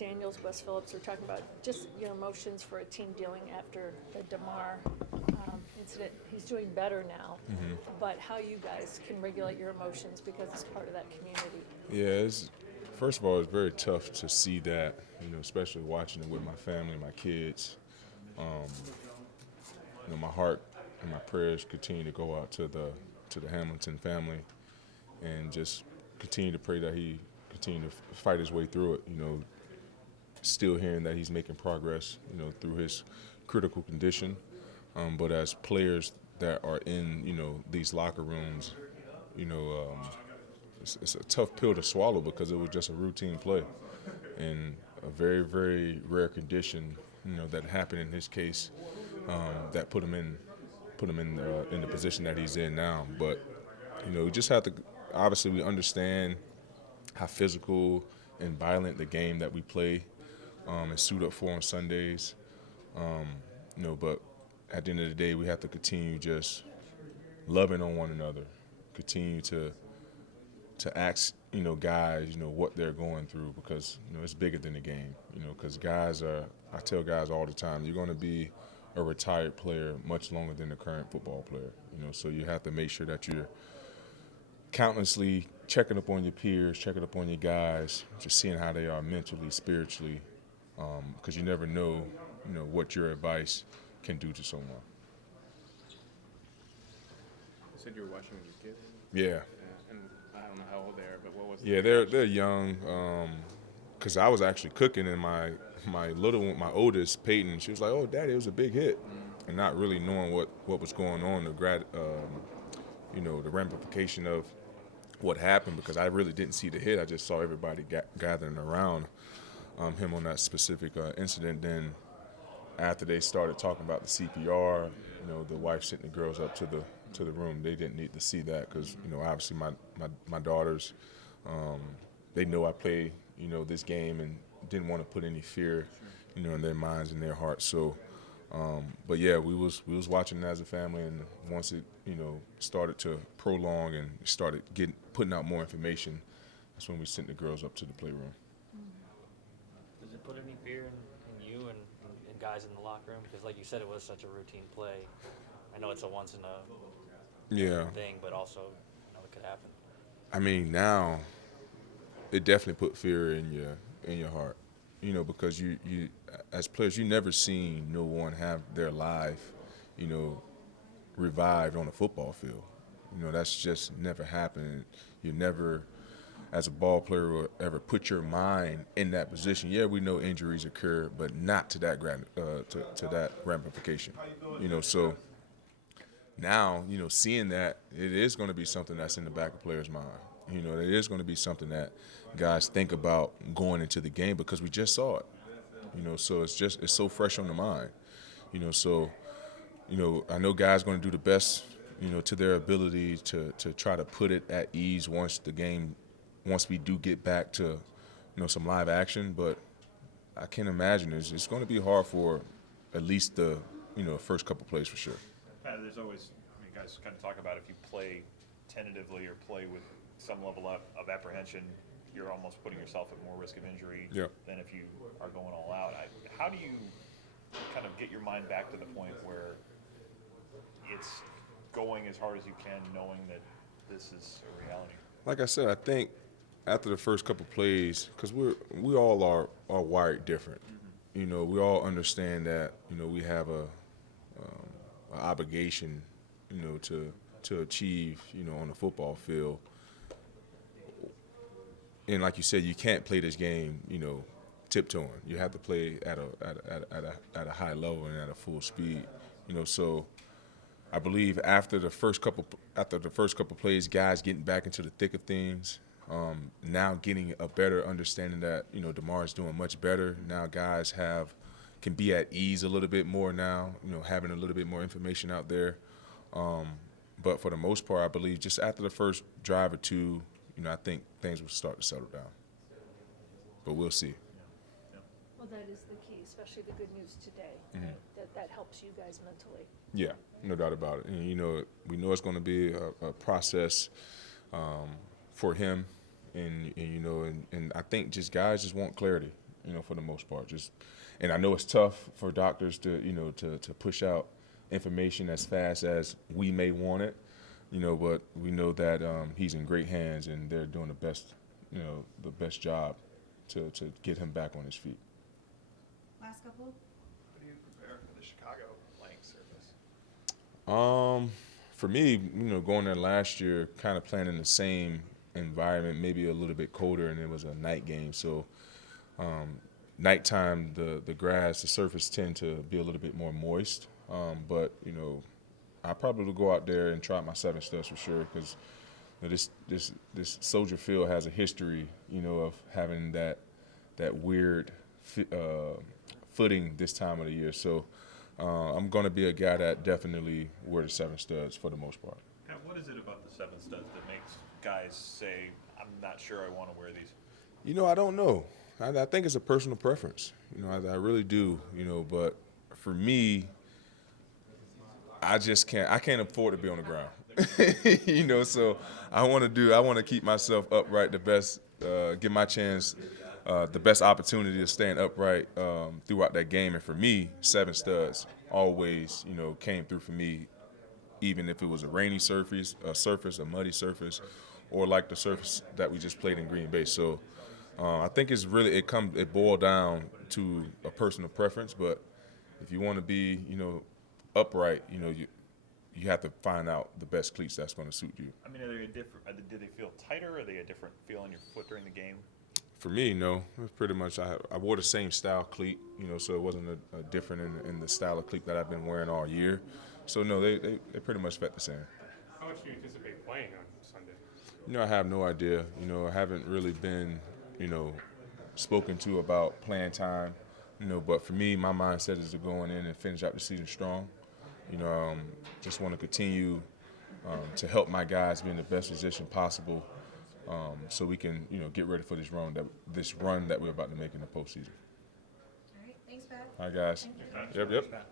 Daniels, Wes Phillips were talking about just your emotions for a team dealing after the Damar incident. He's doing better now, but how you guys can regulate your emotions because it's part of that community. Yeah, first of all, it's very tough to see that, especially watching it with my family, my kids. My heart and my prayers continue to go out to the Hamilton family, and just continue to pray that he continue to fight his way through it. Still hearing that he's making progress, through his critical condition. But as players that are in, these locker rooms, it's a tough pill to swallow because it was just a routine play, and a very, very rare condition, that happened in his case, that put him in the position that he's in now. But we just have to, obviously we understand how physical and violent the game that we play and suit up for on Sundays. But at the end of the day, we have to continue just loving on one another, continue to ask, guys, what they're going through, because, it's bigger than the game, because I tell guys all the time, you're going to be a retired player much longer than the current football player, so you have to make sure that you're countlessly checking up on your peers, checking up on your guys, just seeing how they are mentally, spiritually, because you never know, what your advice can do to someone. You said you were watching with your kids? Yeah. And I don't know how old they are, but what was Yeah, they're young, because I was actually cooking, and my little one, my oldest, Peyton, she was like, "Oh, Daddy, it was a big hit," and not really knowing what was going on, the ramification of what happened, because I really didn't see the hit. I just saw everybody gathering around him on that specific incident. Then after they started talking about the CPR, the wife sent the girls up to the room. They didn't need to see that because, obviously my daughters, they know I play, this game, and didn't want to put any fear, in their minds and their hearts. So, but yeah, we was watching it as a family, and once it, started to prolong and started putting out more information, that's when we sent the girls up to the playroom. Does it put any fear in you and guys in the locker room? Because like you said, it was such a routine play. I know it's a once in a thing, but also, it could happen. I mean, now it definitely put fear in your heart, because you as players, you never seen no one have their life, revived on a football field. That's just never happened. You never, as a ball player, will ever put your mind in that position. Yeah, we know injuries occur, but not to that to that ramification. So now, seeing that, it is going to be something that's in the back of players' mind. It is going to be something that guys think about going into the game, because we just saw it. So it's so fresh on the mind. So I know guys going to do the best, to their ability to try to put it at ease once we do get back to, some live action. But I can imagine it's going to be hard for at least the, first couple plays for sure. There's always, guys kind of talk about if you play tentatively or play with some level of apprehension, you're almost putting yourself at more risk of injury than if you are going all out. How do you kind of get your mind back to the point where it's going as hard as you can, knowing that this is a reality? Like I said, I think after the first couple plays, because we all are wired different. We all understand that we have an obligation, to achieve, on the football field. And like you said, you can't play this game, tiptoeing. You have to play at a high level and at a full speed. So I believe after the first couple plays, guys getting back into the thick of things, now getting a better understanding that Damar is doing much better. Now guys can be at ease a little bit more now, having a little bit more information out there. But for the most part, I believe just after the first drive or two, I think things will start to settle down. But we'll see. Well, that is the key, especially the good news today. That helps you guys mentally. Yeah, no doubt about it. And, we know it's going to be a process for him, and I think just guys just want clarity. for the most part. And I know it's tough for doctors to, to push out information as fast as we may want it, but we know that he's in great hands, and they're doing the best job to get him back on his feet. Last couple? How do you prepare for the Chicago playing surface? For me, going there last year, kind of playing in the same environment, maybe a little bit colder, and it was a night game. So nighttime, the grass, the surface tend to be a little bit more moist. But, I probably will go out there and try my 7 studs for sure, because this Soldier Field has a history, of having that weird footing this time of the year. So I'm going to be a guy that definitely wear the 7 studs for the most part. Now, what is it about the 7 studs that makes guys say, I'm not sure I want to wear these? I don't know. I think it's a personal preference. I really do, but for me, I can't afford to be on the ground. So I want to keep myself upright the best, give my chance the best opportunity of staying upright throughout that game. And for me, 7 studs always, came through for me, even if it was a rainy surface, a muddy surface, or like the surface that we just played in Green Bay. So I think it boiled down to a personal preference. But if you want to be, upright, you have to find out the best cleats that's going to suit you. I mean, do they feel tighter? Are they a different feel in your foot during the game? For me, no. Pretty much, I wore the same style cleat, so it wasn't a different in the style of cleat that I've been wearing all year. So no, they pretty much fit the same. How much do you anticipate playing on Sunday? I have no idea. I haven't really been, spoken to about playing time. But for me, my mindset is to go in and finish out the season strong. Just want to continue to help my guys be in the best position possible, so we can, get ready for this run that we're about to make in the postseason. All right, thanks, Pat. All right, guys. Thank you. Yep.